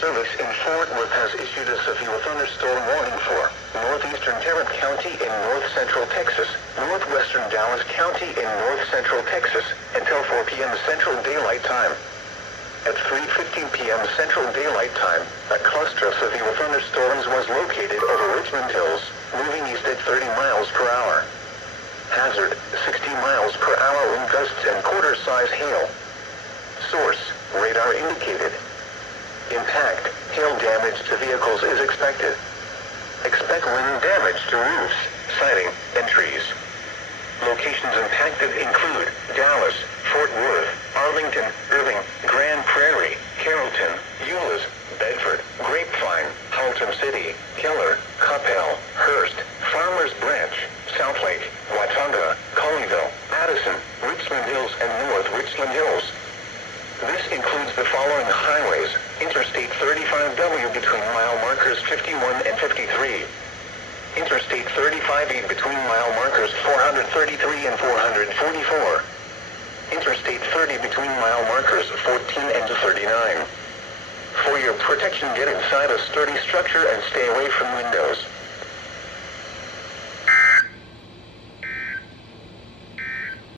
Service in Fort Worth has issued a severe thunderstorm warning for northeastern Tarrant County in north-central Texas, northwestern Dallas County in north-central Texas, until 4 p.m. Central Daylight Time. At 3:15 p.m. Central Daylight Time, a cluster of severe thunderstorms was located over Richmond Hills, moving east at 30 miles per hour. Hazard, 60 miles per hour wind gusts and quarter-size hail. Source, radar indicated. Impact, hail damage to vehicles is expected. Expect wind damage to roofs, siding, and trees. Locations impacted include Dallas, Fort Worth, Arlington, Irving, Grand Prairie, Carrollton, Euless, Bedford, Grapevine, Haltom City, Keller, Coppell, Hearst, Farmers Branch, Southlake, Watauga, Colleyville, Addison, Richland Hills, and North Richland Hills. This includes the following highways: Interstate 35W between mile markers 51 and 53. Interstate 35E between mile markers 433 and 444. Interstate 30 between mile markers 14 and 39. For your protection, get inside a sturdy structure and stay away from windows.